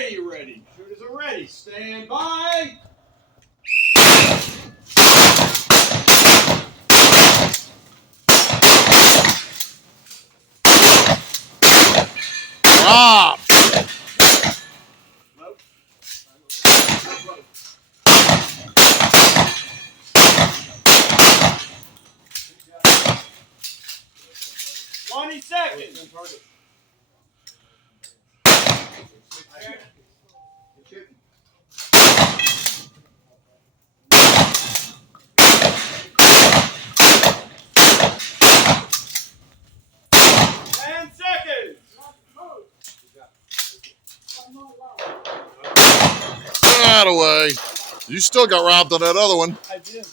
righty, ready. Shooters are ready. Stand by. Drop. Low. 20 seconds. 10 seconds. That away. You still got robbed on that other one. I did.